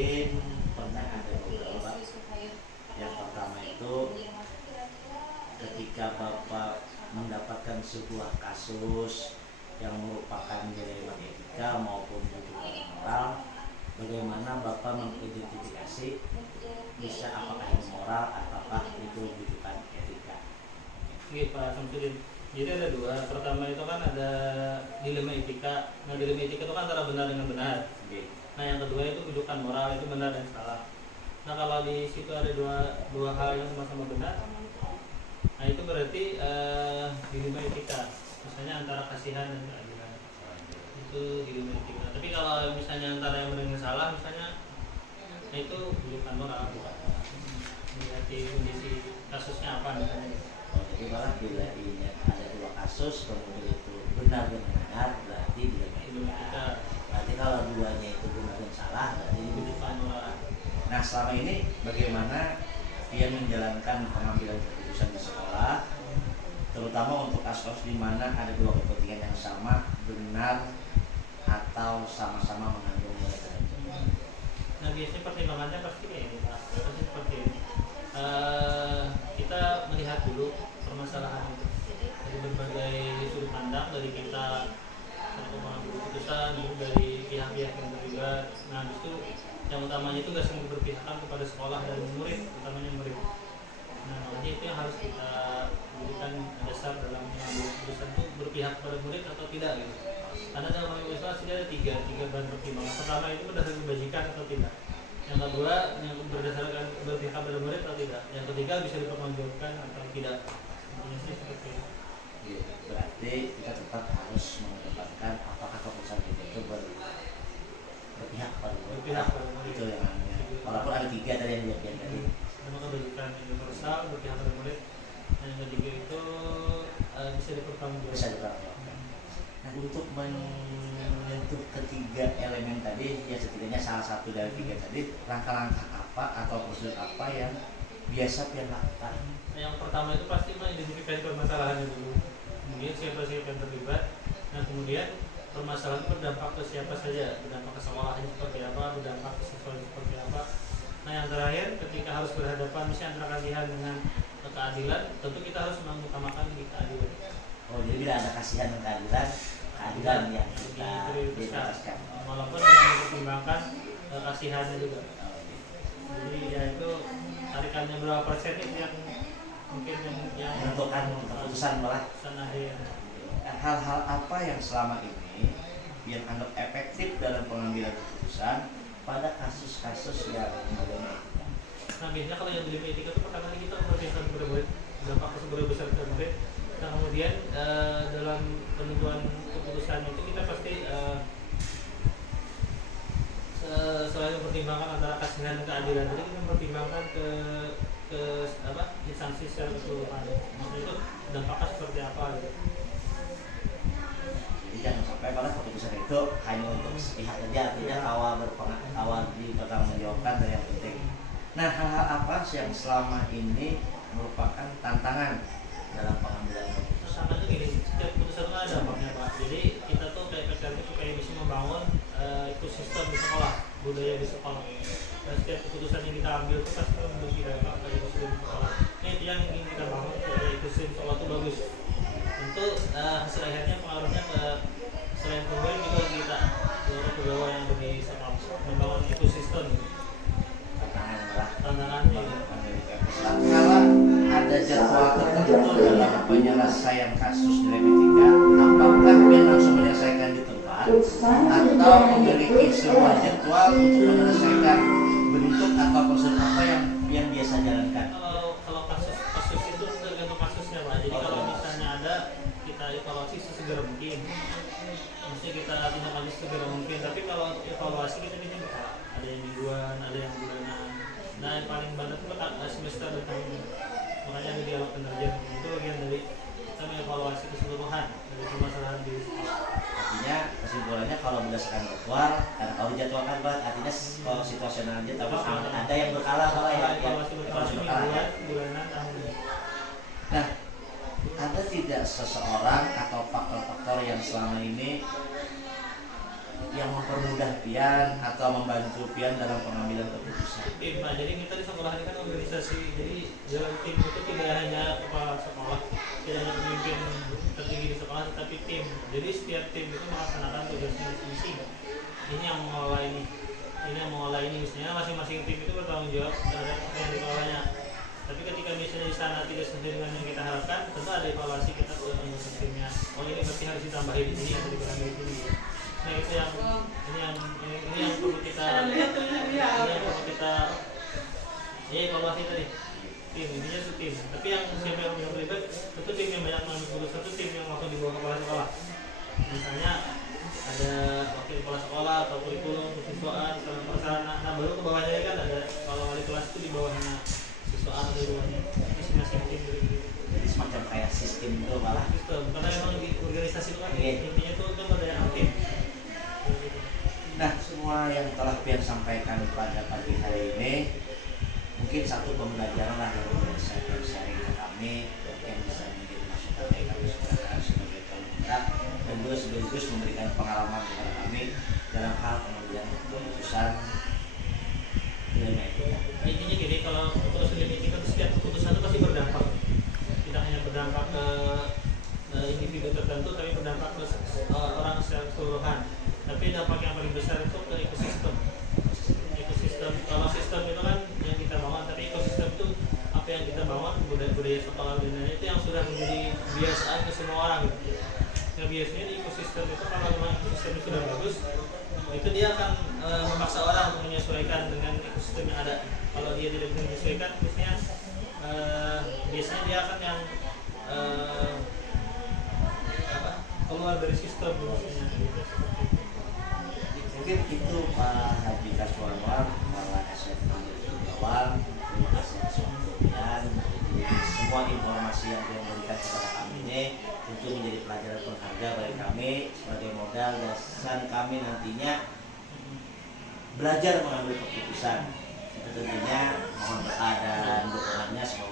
mungkin pernah ada beberapa. Yang pertama itu ketika Bapak mendapatkan sebuah kasus yang merupakan dilema etika maupun rujukan moral, bagaimana Bapak mengidentifikasi bisa apakah ini moral ataukah itu rujukan etika? Oke Pak Samsudin. Jadi ada dua. Pertama itu kan ada dilema etika. Nah dilema etika itu kan antara benar dengan benar. Oke. Nah yang kedua itu rujukan moral, itu benar dan salah. Nah kalau di situ ada dua hal yang sama-sama benar, nah itu berarti dilema etika. Misalnya antara kasihan dan keadilan. Itu dilema etika. Tapi kalau misalnya antara yang benar dan salah, misalnya, nah itu rujukan moral. Berarti kondisi kasusnya apa misalnya? Jadi malah bila ada dua kasus kemudian itu benar dan benar berarti dilema etika. Berarti kalau duanya itu benar dan salah berarti rujukan moral. Nah selama ini bagaimana dia menjalankan pengambilan keputusan di sekolah, terutama untuk kasus di mana ada dua kepentingan yang sama, benar atau sama-sama mengandung nilai keadilan. Nah biasanya pertimbangannya pasti kayak ini Pak, pasti seperti ini. Kita melihat dulu permasalahan itu dari berbagai sudut pandang, dari kita selaku pengambil keputusan, dari pihak-pihak yang terlibat. Nah itu yang utamanya itu gak selalu berpihakan kepada sekolah dan murid, utamanya murid. Nah makanya itu yang harus kita berikan dasar dalam mengambil keputusan itu, berpihak kepada murid atau tidak gitu. Karena dalam mengambil keputusan ada tiga bahan pertimbangan. Pertama itu berdasarkan kebajikan atau tidak. Yang kedua yang berdasarkan berpihak pada murid atau tidak. Yang ketiga bisa dipertanggungjawabkan atau tidak. Intinya sih seperti itu. Berarti kita tetap harus mengedepankan apakah keputusan itu berpihak pada murid. Itu yang namanya. Walaupun ada tiga tadi yang dia tadi. Sama kebajikan universal, berpihak pada murid. Dan yang ketiga itu bisa dipertanggungjawabkan. Bisa dipertanggungjawabkan. Nah untuk menyentuh ketiga elemen tadi, ya setidaknya salah satu dari tiga tadi, langkah-langkah apa atau prosedur apa yang biasa pihak lakukan? Yang pertama itu pasti mengidentifikasi permasalahannya dulu, kemudian siapa yang terlibat. Nah kemudian permasalahan berdampak ke siapa saja, berdampak ke sekolahnya seperti apa, berdampak ke siswanya seperti apa. Nah yang terakhir ketika harus berhadapan misalnya antara kasihan dengan keadilan, tentu kita harus mengutamakan keadilan. Oh jadi bila ada kasihan dan keadilan yang kita prioritaskan. Walaupun dengan mempertimbangkan kasihannya juga. Jadi ya itu tarikannya berapa persen itu yang mungkin yang menentukan keputusan malah. Hal-hal apa yang selama ini yang anggap efektif dalam pengambilan keputusan pada kasus-kasus yang dilema etika? Nah biasanya kalau yang dilema etika itu pertama kali kita berpihak kepada murid, dampak seberapa besar ke murid. Nah kemudian dalam penentuan keputusan itu kita pasti selain mempertimbangkan antara kasihan dan keadilan, jadi kita mempertimbangkan ke instansi secara keseluruhan. Maksudnya itu dampaknya seperti apa gitu. Jadi jangan sampai pada keputusan itu hanya untuk sepihak saja, artinya awal dipertanggungjawabkan dan yang penting. Nah hal-hal apa yang selama ini merupakan tantangan dalam pengambilan keputusan? Tantangannya gini, setiap keputusan itu ada dampaknya Pak. Jadi kita tuh kayak PKR supaya bisa membangun ekosistem di sekolah, budaya di sekolah. Dan setiap keputusan yang kita ambil itu pasti memiliki dampak pada ekosistem sekolah. Nah itu yang ingin kita bangun supaya ekosistem sekolah itu bagus. Tentu hasil akhirnya pengaruhnya ke selain pegawai juga kita, seluruh pegawai yang ada di sekolah, membangun ekosistem. Tantangannya kalau ada jadwal tertentu dalam penyelesaian kasus dilema etika, apakah dia langsung menyelesaikan di tempat atau memiliki sebuah jadwal untuk menyelesaikan bentuk atau prosedur apa yang biasa jalankan? Kalau kasus itu tergantung kasusnya Pak. Jadi kalau misalnya ada, kita evaluasi sesegera mungkin. Mesti kita tindak lanjut sesegera mungkin. Tapi kalau untuk evaluasi kita biasanya ada yang mingguan, ada yang bulanan. Nah yang paling banyak itu semester depan. Makanya ada dialog kinerja. Itu bagian dari kita mengevaluasi keseluruhan dari permasalahan di sekolah. Artinya kesimpulannya kalau berdasarkan jadwal, karena kalau dijadwalkan banget, artinya kalau situasional aja, tapi ada yang berkala malah ya, evaluasi berkala ya. Bulanan tahunan. Nah, ada tidak seseorang atau faktor-faktor yang selama ini yang mempermudah pian atau membantu pian dalam pengambilan keputusan? Tim, nah, jadi kita di sekolah ini kan organisasi, jadi dalam tim itu tidak hanya kepala sekolah, tidak hanya pemimpin tertinggi di sekolah, tetapi tim. Jadi setiap tim itu melaksanakan tugasnya masing-masing. Ini yang mengelola ini, misalnya masing-masing tim itu bertanggung jawab terhadap apa yang dikelolanya. Tapi ketika misalnya di sana tidak sesuai dengan yang kita harapkan, tentu ada evaluasi kita ke anggota timnya. Oh, ini berarti harus ditambahin di sini atau dikurangi di sini. Nah, itu yang perlu kita ya evaluasi tadi. Tim, intinya itu tim. Tapi yang siapa yang terlibat, satu tim yang banyak mengambil guru, satu tim yang langsung dibawa kepala sekolah. Misalnya ada wakil kepala sekolah atau kurikulum, siswaan, sarana. Nah, baru ke bawahnya kan ada, kalau wali kelas itu di bawahnya siswaan atau di bawahnya masing-masing tim. Jadi semacam kayak sistem itu malah. Sistem, karena memang di organisasi itu kan intinya itu kan ada yang tim. Nah, semua yang telah pian sampaikan pada pagi hari ini mungkin satu pembelajaran lah yang bisa sharing ke kami yang bisa menjadi masukan dari kami sebagai pemuda, dan juga sekaligus memberikan pengalaman kepada kami dalam hal pengambilan keputusan ilmiah itu. Intinya gini, kalau keputusan ilmiah kita setiap keputusan itu pasti berdampak, tidak hanya berdampak ke individu tertentu, tapi berdampak ke orang secara keseluruhan. Tapi dampak yang paling besar itu ke ekosistem. Kalau sistem itu kan yang kita bangun, tapi ekosistem itu apa yang kita bangun, budaya sekolah budaya itu yang sudah menjadi kebiasaan ke semua orang gitu. Nah, biasanya di ekosistem itu kalau memang ekosistem itu sudah bagus, itu dia akan memaksa orang untuk menyesuaikan dengan ekosistem yang ada. Kalau dia tidak bisa menyesuaikan, biasanya dia akan yang keluar dari sistem biasanya gitu. Mungkin itu Pak Haji Kaswanwar, Kepala SMA Bawang. Terima kasih atas waktunya. Semua informasi yang dia berikan kepada kami ini tentu menjadi pelajaran berharga bagi kami sebagai modal dasar kami nantinya belajar mengambil keputusan. Itu tentunya mohon doa dan dukungannya semoga